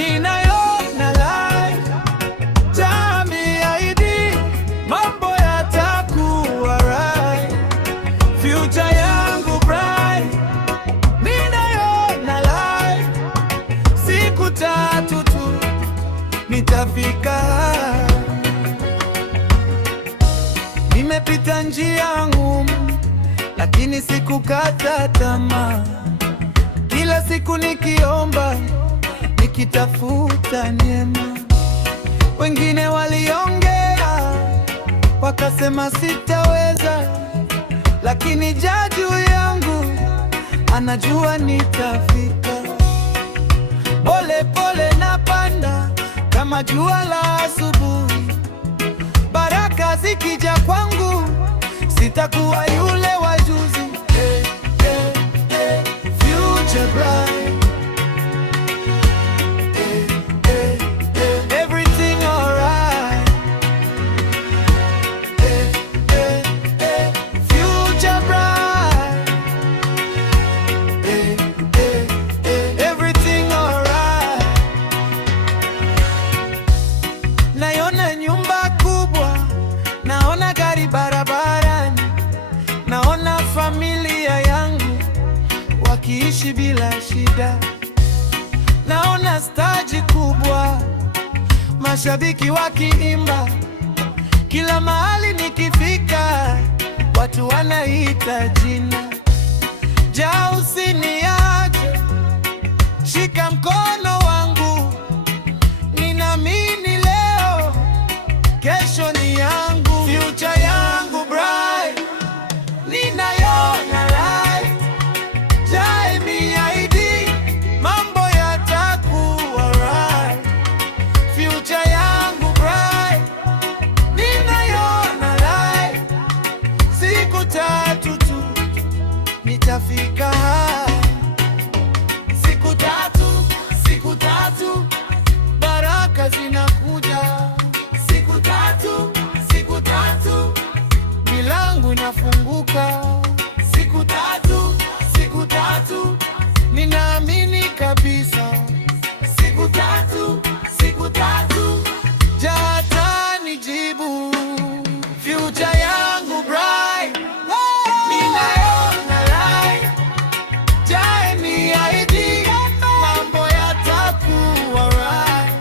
ninayoona live. Jamiahidi mambo yatakuwa right. Future yangu bright, ninayoona live. Siku 3 tu nitafika. Nimepita njia ngumu, lakini sikukata tamaa. Kila siku nikiomba, nikitafuta neema. Wengine waliongea, wakasema sitaweza, lakini Jah juu yangu anajua nitafika. Pole pole napanda kama jua la asubuhi. Baraka zikija kwangu, sitakuwa yule wa juzi. Future bright, everything alright. Future bright, everything alright. Naiona nyumba kubwa, naona gari barabarani, naona familia yangu wakiishi bila shida. Naona staji kubwa, mashabiki wakiimba. Kila mahali nikifika, watu wanaita jina. Jah, usiniache, shika mkono wangu. Ninaamini leo, kesho ni yangu. Future yangu bright, ninayoona live. Jamiahidi mambo yatakuwa right. Future yangu bright, ninayoona live. Siku 3 tu nitafika. Siku tatu baraka zinakuja. Siku tatu milango inafunguka. Siku tatu ninaamini kabisa. Siku tatu Jah atanijibu. Future yangu bright, ninayoona live. Jamiahidi mambo yatakuwa right.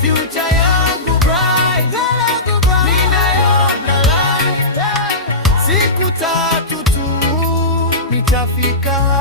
Future yangu bright, ninayoona live. Siku 3 tu nitafika.